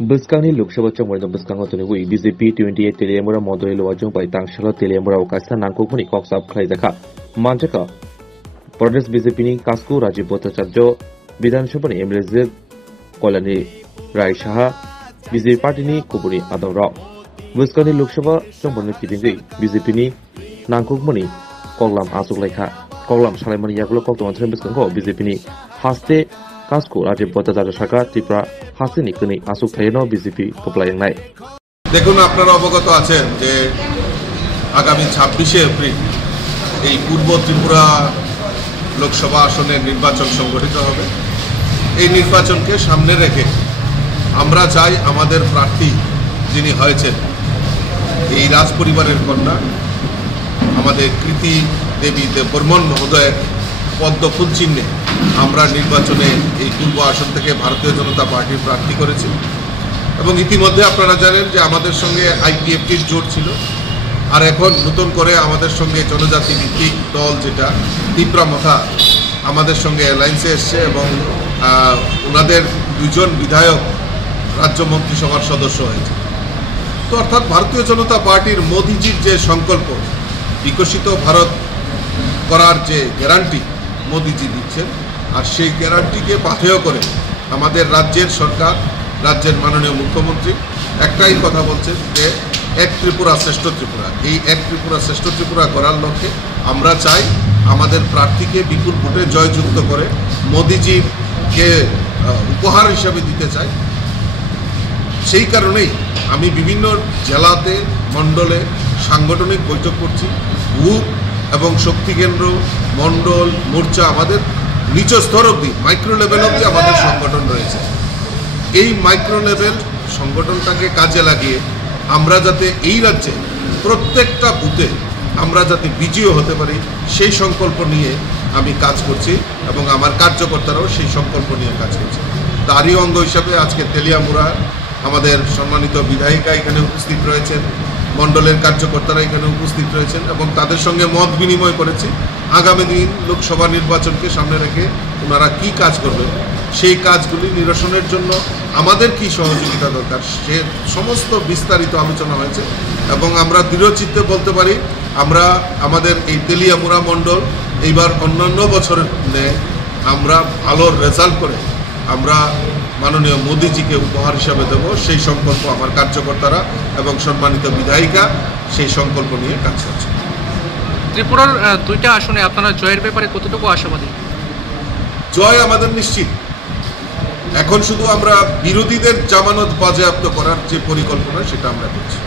Bwskangni Lok Sabha chongmani bwskango tonigui BJP 28 Telemura model wajong pai tangshala Telemura kaisa nangkukmani koksap khlaijaka manjaka Pradesh BJP ni Kasku Rajiv Bhattacharya Bidhan Sabha ni MLA Kolani Rai Saha BJP party ni Kubuni Adam Rao Bwskangni Lok Sabha chongmani kitingui BJP ni nangkukmani koklam asuk laikha koklam salaimani yakulo koktomanthani bwskango BJP ni haste Kasku Rajiv Bhattacharya Saka Tripura Hasini কনি আসুক থাইনো BJP পপলাইং নাই দেখুন আপনারা অবগত আছেন যে আগামী 26শে April এই পূর্ব ত্রিপুরা লোকসভা আসনের নির্বাচন সংগঠিত হবে এই নির্বাচনকে সামনে রেখে আমরা চাই আমাদের প্রার্থী যিনি হয়েছেন এই রাজ পরিবারের কন্যা আমাদের কৃতি দেবী দেববর্মন মহোদয়ের পদ্ম ফুল চিহ্নে আমরা নির্বাচনে এই পূর্ব আসন থেকে ভারতীয় জনতা পার্টির প্রার্থী করেছি এবং ইতিমধ্যে আপনারা জানেন যে আমাদের সঙ্গে আইপিএফটির জোট ছিল আর এখন নতুন করে আমাদের সঙ্গে জনজাতি ভিত্তিক দল যেটা তীব্রামথা আমাদের সঙ্গে অ্যালায়েন্সে এসছে এবং ওনাদের দুজন বিধায়ক রাজ্য মন্ত্রিসভার সদস্য হয়েছে তো অর্থাৎ ভারতীয় জনতা পার্টির মোদিজির যে সংকল্প বিকশিত ভারত করার যে গ্যারান্টি মোদিজি দিচ্ছেন আর সেই গ্যারান্টিকে পাথেয় করে আমাদের রাজ্যের সরকার রাজ্যের মাননীয় মুখ্যমন্ত্রী একটাই কথা বলছেন যে এক ত্রিপুরা শ্রেষ্ঠ ত্রিপুরা এই এক ত্রিপুরা শ্রেষ্ঠ ত্রিপুরা করার লক্ষ্যে আমরা চাই আমাদের প্রার্থীকে বিপুল ভোটে জয়যুক্ত করে মোদিজিকে উপহার হিসাবে দিতে চাই সেই কারণেই আমি বিভিন্ন জেলাতে মণ্ডলে সাংগঠনিক বৈঠক করছি বুথ এবং শক্তি কেন্দ্র মণ্ডল মোর্চা আমাদের নিচ স্তর অবধি মাইক্রো লেভেল অবধি আমাদের সংগঠন রয়েছে এই মাইক্রো লেভেল সংগঠনটাকে কাজে লাগিয়ে আমরা যাতে এই রাজ্যে প্রত্যেকটা বুথে আমরা যাতে বিজয়ী হতে পারি সেই সংকল্প নিয়ে আমি কাজ করছি এবং আমার কার্যকর্তারাও সেই সংকল্প নিয়ে কাজ করছে তারই অঙ্গ হিসাবে আজকে তেলিয়ামুড়া আমাদের সম্মানিত বিধায়িকা এখানে উপস্থিত রয়েছেন মণ্ডলের কার্যকর্তারা এখানে উপস্থিত রয়েছেন এবং তাদের সঙ্গে মত বিনিময় করেছি আগামী দিন লোকসভা নির্বাচনকে সামনে রেখে ওনারা কি কাজ করবেন সেই কাজগুলি নিরসনের জন্য আমাদের কি সহযোগিতা দরকার সে সমস্ত বিস্তারিত আলোচনা হয়েছে এবং আমরা দৃঢ়চিত্তে বলতে পারি আমরা আমাদের এই তেলিয়ামুড়া মণ্ডল এইবার অন্যান্য বছরের ন্যায় আমরা ভালো রেজাল্ট করে আমরা মাননীয় মোদিজিকে উপহার হিসাবে দেব সেই সংকল্প আমার কার্যকর্তারা এবং সম্মানিত বিধায়িকা সেই সংকল্প নিয়ে কাজ করছে ত্রিপুরার দুইটা আসনে আপনারা জয়ের ব্যাপারে কতটুকু আশাবাদী জয় আমাদের নিশ্চিত এখন শুধু আমরা বিরোধীদের জামানত বাজেয়াপ্ত করার যে পরিকল্পনা সেটা আমরা করছি